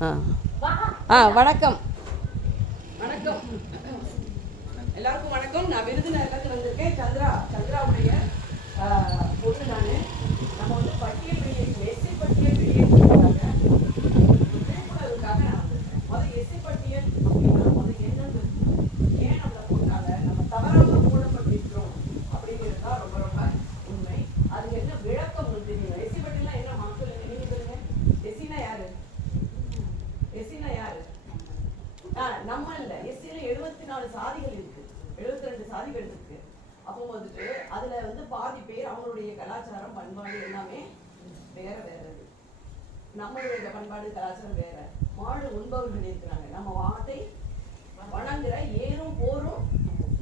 வணக்கம் வணக்கம் எல்லாருக்கும் வணக்கம். நான் விருதுநகர்லேருந்து வந்திருக்கேன். சந்திராவுடைய பொண்ணு நான். நம்ம வந்து பட்டியல் வெளியேற்று எஸ்சி பட்டியல் வெளியேற்றுக்காக விழிப்புணர்வுக்காக நான் வந்திருக்கேன். முதல் எஸ்சி பட்டியல் அப்படின்னா முதல் என்னது, ஏன் நம்மளை போட்டாங்க, நம்ம தவறாக போடப்பட்டிருக்கிறோம் அப்படிங்கிறது தான் ரொம்ப ரொம்ப உண்மை. அதுக்கு என்ன விளக்கம் உங்களுக்கு தெரியும்? எஸ்சி பட்டியல்னா என்ன மக்கள் நீங்க சொல்லுங்க. எஸ்சினா யாரு? எஸ்சினா யாரு? நம்ம இல்ல. எஸ்சியில 74 சாதிகள் இருக்கு, 72 சாதிகள் இருக்கு. அப்போ வந்துட்டு அதுல வந்து பாதி பேர் அவங்களுடைய கலாச்சாரம் பண்பாடு எல்லாமே வேற வேற. நம்மளுடைய பண்பாடு கலாச்சாரம் வேற. மாடு உண்பவர்கள் இருக்கிறாங்க. நம்ம வாட்டை வணங்குற ஏறும் போரும்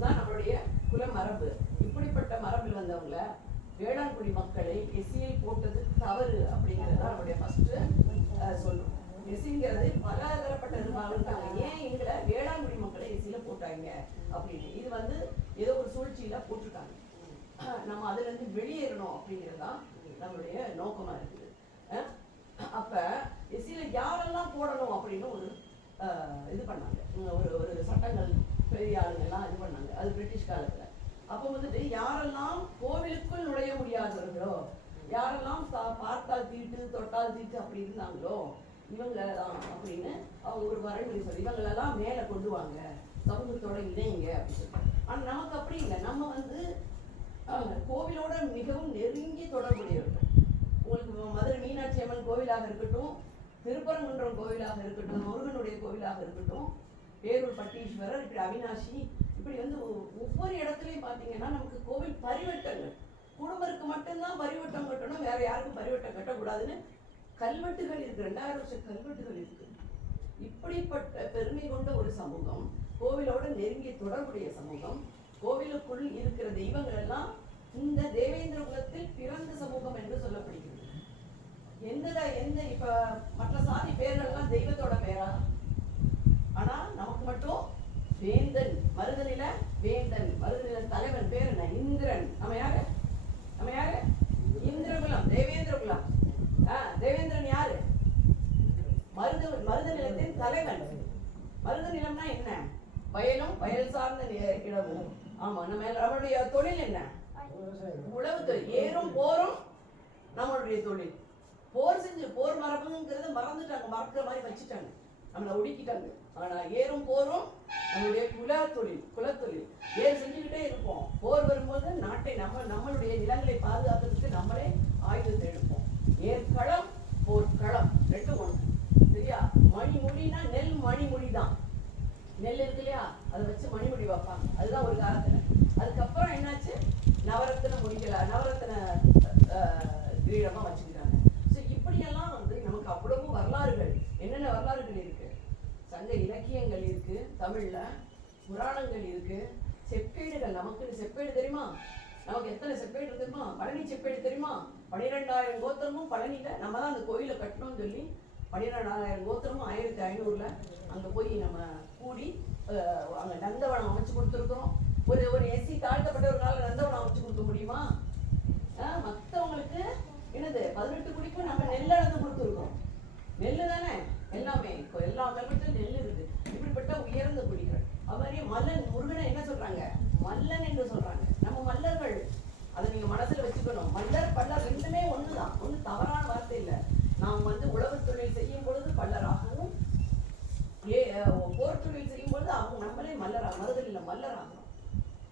தான் நம்மளுடைய குல மரபு. இப்படிப்பட்ட மரபில் வந்தவங்கள வேளாண்குடி மக்களை எஸ்சியில் போட்டது தவறு அப்படிங்கிறது தான் நம்மளுடைய ஃபர்ஸ்ட் சொல்றோம். எஸ்சிங்கிறது பல தரப்பட்ட இருக்காங்க. ஏன் எங்களை வேளாண்குடி மக்களை எஸ்சியில போட்டாங்க அப்படின்னு, இது வந்து ஏதோ ஒரு சூழ்ச்சியில போட்டிருக்காங்க. நம்ம அதுல இருந்து வெளியேறணும் அப்படிங்கிறது தான் நம்மளுடைய நோக்கமா இருக்குது. அப்ப எஸ்சியில யாரெல்லாம் போடணும் அப்படின்னு ஒரு இது பண்ணாங்க. ஒரு சட்டங்கள் பெரிய ஆளுங்கெல்லாம் இது பண்ணாங்க. அது பிரிட்டிஷ் காலத்துல. அப்போ வந்துட்டு யாரெல்லாம் கோவிலுக்குள் நுழைய முடியாதவர்களோ, யாரெல்லாம் பார்த்தால் தீட்டு தொட்டால் தீட்டு அப்படி இருந்தாங்களோ இவங்க தான் அப்படின்னு அவங்க ஒரு வரன்முறை சொல்லி இவங்களெல்லாம் மேலே கொண்டு வாங்க, சமூகத்தோட இணைங்க அப்படின்னு சொல்லி. ஆனால் நமக்கு அப்படி இல்லை. நம்ம வந்து கோவிலோட மிகவும் நெருங்கி தொடர்புடையவர்கள். உங்களுக்கு மதுரை மீனாட்சி அம்மன் கோவிலாக இருக்கட்டும், திருப்பரங்குன்றம் கோவிலாக இருக்கட்டும், முருகனுடைய கோவிலாக இருக்கட்டும், பேரூர் பட்டீஸ்வரர், இப்படி அவினாசி, இப்படி வந்து ஒவ்வொரு இடத்துலையும் பார்த்தீங்கன்னா நமக்கு கோவில் பரிவட்டங்கள். குடும்பருக்கு மட்டும்தான் பரிவட்டம் கட்டணும், வேற யாருக்கும் பரிவட்டம் கட்டக்கூடாதுன்னு கல்வெட்டுகள் இருக்கு. 2000 வருஷ கல்வெட்டுகள் இருக்கு. இப்படிப்பட்ட பெருமை கொண்ட ஒரு சமூகம், கோவிலோட நெருங்கிய தொடர்புடைய சமூகம், கோவிலுக்குள் இருக்கிற தெய்வங்கள் எல்லாம் இந்த தேவேந்திர குலத்தில் பிறந்த சமூகம் என்று சொல்லப்படுகிறது. எந்த இப்ப மற்ற சாதி பேர்கள்லாம் தெய்வத்தோட பேரா? ஆனா நமக்கு மட்டும் வேந்தன், மருதநில வேந்தன், மருதநில தலைவன் பேர் என்ன? இந்திரன். நம்ம யாரு? இந்திரகுலம், தேவேந்திர குலம். தேவேந்திரன் யாரு? மருத நிலத்தின் தலைவன். மருத நிலம்னா என்ன? வயலும் வயல் சார்ந்த இடமும். ஆமா, நம்மளுடைய தொழில் என்ன? உழவு தொழில். ஏறும் போரும் நம்மளுடைய தொழில். போர் மரபுங்கிறத மறந்துட்டாங்க, மறக்கிற மாதிரி வச்சுட்டாங்க, நம்மளை ஒடுக்கிட்டாங்க. ஆனா ஏறும் போரும் நம்மளுடைய குலத்தொழில். ஏறு செஞ்சுக்கிட்டே இருப்போம். போர் வரும்போது நாட்டை நம்மளுடைய நிலங்களை பாதுகாக்கிறதுக்கு நம்மளே ஆயுதத்தை எடுப்போம். ஏற்களம் போர்க்களம் ரெண்டு ஒன்று. சரியா? மணிமுடினா நெல் மணிமுடி தான். நெல் இருக்கு இல்லையா, அதை வச்சு மணிமுடி வைப்பாங்க. அதுதான் ஒரு காலத்துல. அதுக்கப்புறம் என்னாச்சு? நவரத்தின கிரீடமா வச்சுக்கிறாங்க. ஸோ இப்படியெல்லாம் வந்து நமக்கு அவ்வளவு வரலாறுகள், என்னென்ன வரலாறுகள் இருக்கு? சங்க இலக்கியங்கள் இருக்கு, தமிழ்ல புராணங்கள் இருக்கு, செப்பேடுகள். நமக்கு செப்பேடு தெரியுமா? நமக்கு எத்தனை செப்பேடு தெரியுமா? பழனி செப்பேடு தெரியுமா? 12,000 கோத்திரமும் பழனியில நம்ம தான் அந்த கோயிலை கட்டணும்னு சொல்லி 12,000 கோத்திரமும் 1500 அங்க போய் நம்ம கூடி அங்க நந்தவனம் அமைச்சு கொடுத்துருக்கிறோம். ஒரு எஸ்சி தாழ்த்தப்பட்டவர்களால நந்தவனம் அமைச்சு கொடுக்க முடியுமா? மற்றவங்களுக்கு என்னது 18 குடிக்கும் நம்ம நெல் அளந்து கொடுத்துருக்கோம். நெல்லு தானே எல்லாமே. எல்லா கல்வெட்டிலும் நெல் இருக்கு. இப்படிப்பட்ட உயர்ந்த குடிகள். அது மாதிரி மல்லன், முருகனை என்ன சொல்றாங்க? மல்லன் என்று சொல்றாங்க. நம்ம மல்லர்கள், அதை நீங்க மனசுல வச்சுக்கணும். மல்லர் பல்லர் ரெண்டுமே ஒண்ணுதான், ஒண்ணு தவறான வார்த்தை இல்லை. நாம் வந்து உழவு தொழில் செய்யும் பொழுது பல்லராகவும், போர் தொழில் செய்யும் பொழுது அவங்க நம்மளே மருதநில மல்லர் ஆகணும்.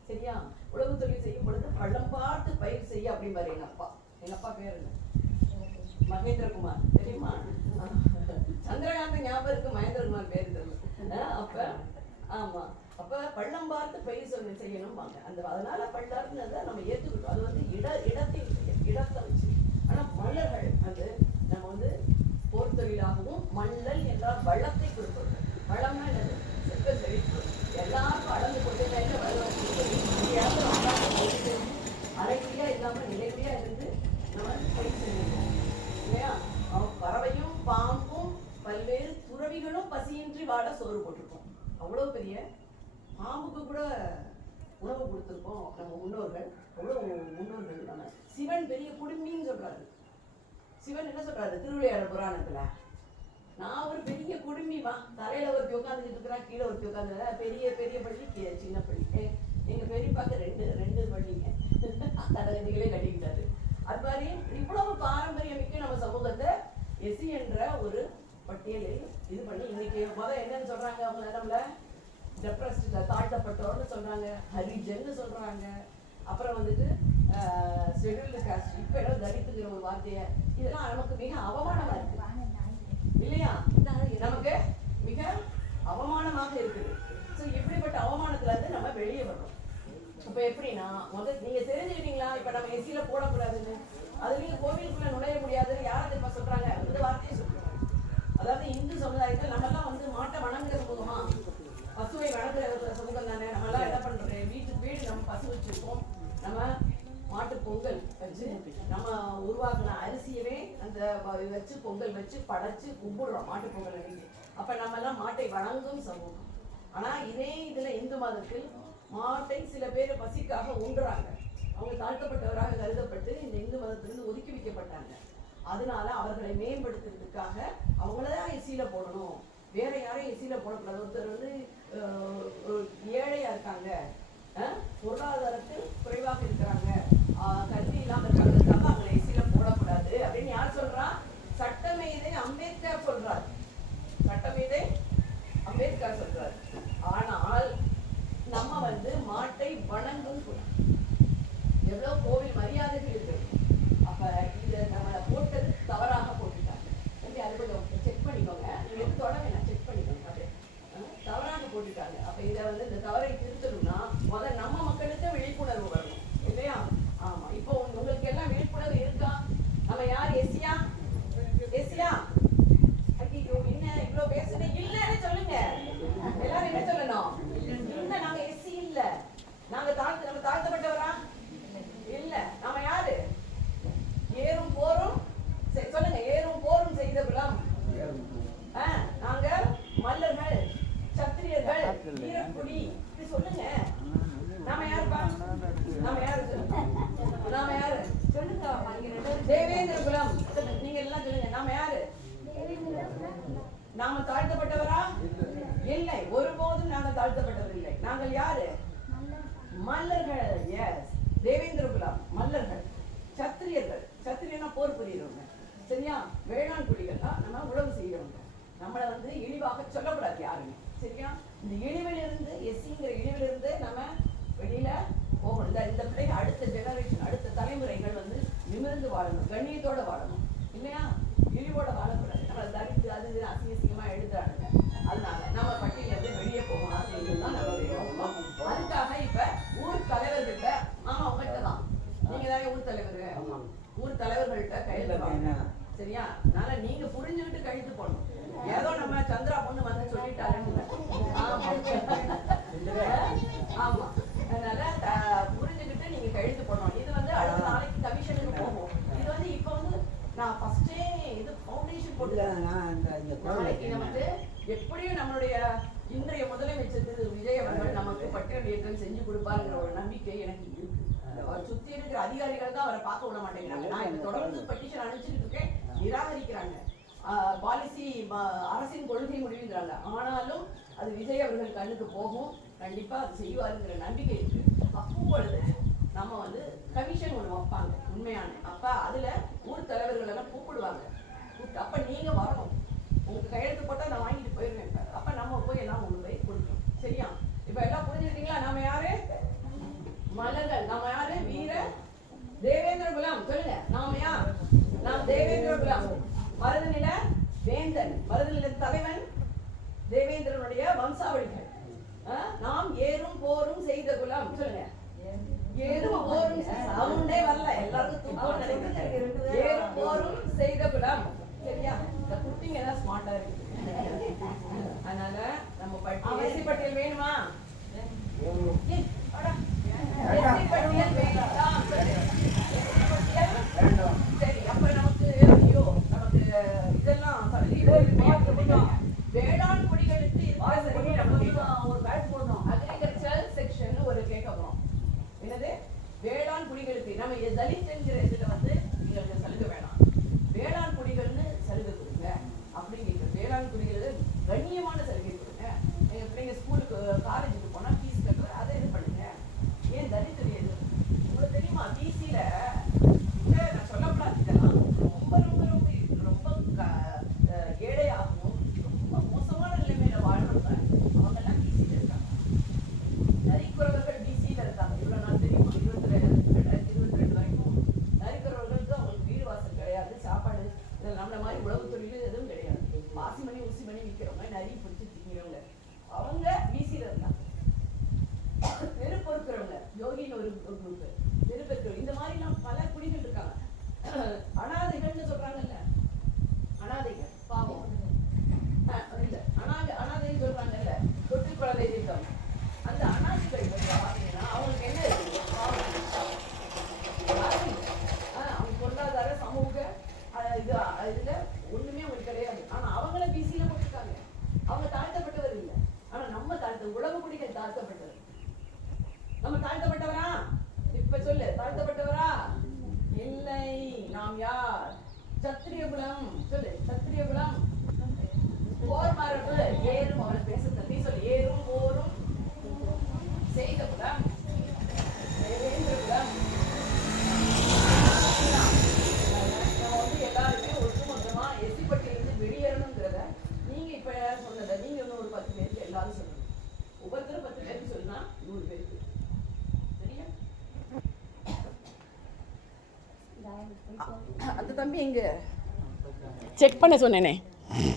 சரியா? உழவு தொழில் செய்யும் பொழுது பள்ளம் பார்த்து பயிர் செய்ய அப்படிம்பாரு எங்க அப்பா பேர் என்ன? மகேந்திரகுமார். தெரியுமா? சந்திரகாந்த ஞாபகம் இருக்கு, மகேந்திரகுமார் பேர் தெரியல. அப்ப ஆமா, அப்ப பள்ளம் பார்த்து பயிர் செய்யணும் வாங்க. அதனால பள்ளாருன்னு நம்ம ஏற்றுக்கிட்டோம். அது வந்து இடத்தை வச்சு. ஆனா மல்லர்கள் வந்து நம்ம வந்து போர் தொழிலாகவும், மல்லல் என்றால் வளத்தை கொடுப்பது. வளம்னா என்னது? செல்வ செழிப்பு. எல்லாருக்கும் அளந்து கொண்டு அரைக்குறியா இல்லாம நிலைக்குறியா இருந்து நம்ம பயிர் செய்யணும் இல்லையா? பறவையும் பாம்பும் பல்வேறு துறவிகளும் பசியின்றி வாழ சோறு போட்டிருக்கோம். அவ்வளவு பெரிய பாம்புக்கு கூட உணவு கொடுத்துருக்கோம் நம்ம முன்னோர்கள். அவ்வளவு முன்னோர்கள் நம்ம. சிவன் பெரிய குடும்பின்னு சொல்றாரு. சிவன் என்ன சொல்றாரு திருவிளையாடல் புராணத்துல? நான் ஒரு பெரிய குடும்பிமா, தரையில ஒருத்தி உட்காந்துட்டு இருக்கிறா, கீழே ஒருத்தி உட்காந்து, பெரிய பெரிய பள்ளி சின்ன பள்ளி. எங்க பெரியப்பாக்கு ரெண்டு பள்ளிங்க தடகதிகளே கட்டிக்கிட்டாரு. அது மாதிரி இவ்வளவு பாரம்பரியமிக்க நம்ம சமூகத்தை எஸ்சி என்ற ஒரு பட்டியலை இது பண்ணி இன்னைக்கு என்னன்னு சொல்றாங்க, அவங்க நம்மள டெப்ரஸ்ட் தாழ்த்தப்பட்டோர்னு சொல்றாங்க, ஹரிஜன்னு சொல்றாங்க, அப்புறம் வந்துட்டு ஷெட்யூல்டு காஸ்ட், இப்ப ஏதோ தலித்துங்கிற ஒரு வார்த்தையை, இதெல்லாம் நமக்கு மிக அவமானமா இருக்கு இல்லையா? நமக்கு மிக அவமானமாக இருக்குது. ஸோ இப்படிப்பட்ட அவமானத்துல இருந்து நம்ம வெளியே வர்றோம். இப்ப எப்படின்னா, நீங்க தெரிஞ்சுக்கிட்டீங்களா இப்ப நம்ம எஸ்சியில போடக்கூடாதுன்னு? அதுலயும் கோவிலுக்குள்ள நுழைய முடியாதுன்னு யாரை திரும்ப சொல்றாங்க? இந்த வார்த்தையை சொல்றாங்க. அதாவது இந்து சமுதாயத்தில் நம்ம எல்லாம் வந்து மாட்டை வணங்குற சமூகமா, பசுவை வணங்குற சமூகம் தானே. நம்ம எல்லாம் என்ன பண்றது, வீட்டுக்கு வீடு நம்ம பசு வச்சிருக்கோம், நம்ம மாட்டு பொங்கல் வச்சு நம்ம உருவாக்குன அரிசியவே அந்த வச்சு பொங்கல் வச்சு படைச்சு கும்பிடுறோம் மாட்டு பொங்கல் அன்னைக்கு. அப்ப நம்ம எல்லாம் மாட்டை வணங்கும் சமூகம். ஆனா இதே இதுல இந்து மதத்தில் மாட்டை சில பேர் பசிக்காக உண்டுறாங்க. அவங்க தாழ்த்தப்பட்டவராக கருதப்பட்டு இந்த இந்து மதத்திலிருந்து ஒதுக்கி வைக்கப்பட்டாங்க. அதனால அவர்களை மேம்படுத்துறதுக்காக அவங்களதான் எஸ்சியில போடணும், வேற யாரையும் எஸ்சியில போடக்கூடாது. ஒருத்தர் வந்து ஏழையா இருக்காங்க, பொருளாதாரத்தில் குறைவாக இருக்கிறாங்க, கல்வி இல்லாம இருக்காங்க, அவங்களை எஸ்சியில போடக்கூடாது அப்படின்னு யார் சொல்றா? சட்டமேதை அம்பேத்கர் சொல்றார். சட்டமேதை அம்பேத்கர் சொல்றார். ஆனால் நம்ம வந்து மாட்டை வணங்கும் எவ்வளவு கோவில் மரியாதைகள் இருக்கு. அப்ப இதை நம்மளை போட்டது தவறாக போட்டுட்டாங்க. அது கொஞ்சம் செக் பண்ணிக்கோங்க, நீங்க எது தொட வேணாம், செக் பண்ணிக்கோங்க. அது தவறாக போட்டுட்டாங்க. அப்ப இதை வந்து இந்த தவறை திருத்தணும்னா முதல்ல நம்ம மக்களுக்கு விழிப்புணர்வு வரணும் இல்லையா? ஆமா, இப்போ உங்களுக்கு எல்லாம் விழிப்புணர்வு இருக்கா? நம்ம யார் எஸ்சியா? எஸ்சியா? ஐயோ என்ன இவ்வளவு பேசுனே இல்லன்னு சொல்லுங்க. எல்லாரும் என்ன சொல்லணும்? இல்ல நாங்க எஸ்சி இல்ல, நாங்க நம்ம தாழ்த்தப்பட்டவரா இல்ல. நாம யாரு? ஏறும் போரும் சொல்லுங்க, ஏறும் போரும் செய்த குலம். நாங்க மல்லர்கள், சத்திரியர்கள், வீரக்குடி, இப்படி சொல்லுங்க. நாம யாருப்பா? நாம யாரு? நாம யாரு சொல்லுங்க. தேவேந்திர குலம். நீங்க எல்லாம் சொல்லுங்க, நாம யாரு? நாம தாழ்த்தப்பட்டவரா இல்லை, ஒருபோதும் நாங்கள் தாழ்த்தப்பட்டவர் இல்லை. நாங்கள் யாரு? மல்லர்கள். எஸ், தேவேந்திர குலம், மல்லர்கள், சத்திரியர்கள். சத்திரியனா போர் புரியறவங்க, சரியா? வேளாண் குடிகள்னா நம்ம உழவு செய்யறவங்க. நம்மளை வந்து இழிவாக சொல்லக்கூடாது யாருமே, சரியா? இந்த இழிவிலிருந்து, எஸ்சிங்கிற இழிவிலிருந்து நம்ம வெளியில போகணும். இந்த பிள்ளைங்க அடுத்த ஜெனரேஷன், அடுத்த தலைமுறைகள் வந்து நிமிர்ந்து வாழணும், கண்ணியத்தோட வாழணும் இல்லையா? இழிவோட வாழக்கூடாது. நம்மளை தரித்து அது அசிங்கமா எடுத்துறாங்க. அதனால நம்ம பட்டியலிருந்து வெளியே போகணும் அப்படிங்கிறது தான் நம்மளுடைய நோக்கம். அதுக்காக இப்ப ஊர் தலைவர்கிட்ட, ஆமா உங்கள்கிட்ட தான், நீங்க தானே ஊர் தலைவர், ஊர் தலைவர்கள்ட்ட கையெழுத்து வாங்க, சரியா? அதனால நீங்க புரிஞ்சுக்கிட்டு கையெழுத்து போடணும். ஏதோ நம்ம சந்திரா பொண்ணு வந்து சொல்லிட்டாருன்னு, ஆமா, அதனால புரிஞ்சுக்கிட்டு நீங்க கையெழுத்து போடணும். இது வந்து அடுத்த நாளைக்கு கமிஷனுக்கு போகும். இது வந்து இப்ப வந்து நான் ஃபர்ஸ்டே இது ஃபவுண்டேஷன் போட்டுருக்கேன். நாளைக்கு நமக்கு எப்படியும் நம்மளுடைய இன்றைய முதலமைச்சர் திரு விஜய் அவர்கள் நமக்கு பட்டியல் இயக்கம் செஞ்சு கொடுப்பாருங்கிற ஒரு நம்பிக்கை எனக்கு இருக்கு. அவர் சுத்தி இருக்கிற அதிகாரிகள் தான் அவரை பார்க்க விட மாட்டேங்கிறாங்க. நான் இப்ப தொடர்ந்து பெட்டிஷன் அனுப்பிச்சுட்டு இருக்கேன், நிராகரிக்கிறாங்க. பாலிசி அரசின் கொள்கை முடிவுங்கிறாங்க. ஆனாலும் அது விஜய் அவர்கள் கண்ணுக்கு போகும், கண்டிப்பா அது செய்வாருங்கிற நம்பிக்கை இருக்கு. அப்பொழுது நம்ம வந்து கமிஷன் ஒண்ணு வைப்பாங்க உண்மையான. அப்ப அதுல ஊர் தலைவர்கள் எல்லாம் கூப்பிடுவாங்க. அப்ப நீங்க வரணும், உங்களுக்கு கையெழுத்து போட்டா நான் வாங்கிட்டு போயிருவேன். அப்ப நம்ம போய் எல்லாம் கொண்டு போய் கொடுக்கணும், சரியா? இப்ப எல்லாம் புரிஞ்சுக்கிட்டீங்களா? நம்ம யாரு? மலர்கள். நம்ம யாரு? வீர தேவேந்திர குலம். சொல்லுங்க, நாம யார்? நாம் தேவேந்திர குலம், மருதநில வேந்தன், மருதநில தலைவன், தேவேந்திரனுடைய வம்சாவளிகள். நாம் ஏறும் போரும் செய்த குலம். சொல்லுங்க, ஏறும் போரும் சவுண்டே வரல, எல்லாருக்கும் தூக்கம் நினைக்கிறேன். ஏறும் போரும் செய்த குலம், சரியா? இந்த குட்டிங்க எல்லாம் ஸ்மார்ட்டா இருக்கு. அதனால நம்ம பட்டியல் வேணுமா? பட்டியல் வேண்டாம். சரி, அப்ப நமக்கு ஐயோ நமக்கு இதெல்லாம் வேளாண் குடிகளுக்கு ஒரு பேட் போடணும். அக்ரிகல்ச்சர் செக்ஷன் ஒரு கேட்க போறோம். என்னது? வேளாண் குடிகளுக்கு நம்ம தலித் என்கிற இதுல வந்து எங்களுக்கு சலுகை வேணாம், வேளாண் குடிகள்னு சலுகை கொடுங்க அப்படிங்கிற நாம் யார்? சத்திரிய குலம். சொல்லு, சத்திரிய குலம். போர் மரபு. ஏறும், அவரை பேச தள்ளி சொல்லு. ஏறும் போரும் செய்த குலம். தேவேந்திர குலம். நம்ம வந்து எல்லாருமே ஒட்டுமொத்தமா எஸ்சி பட்டியலிருந்து வெளியேறணுங்கிறத நீங்க இப்ப சொன்னதை நீங்க இன்னும் ஒரு 10 பேருக்கு எல்லாரும் சொல்லணும். ஒவ்வொருத்தரும் 10 பேருக்கு சொன்னா 100 பேருக்கு. சரியா? அந்த தம்பி எங்க செக் பண்ண சொன்னேனே.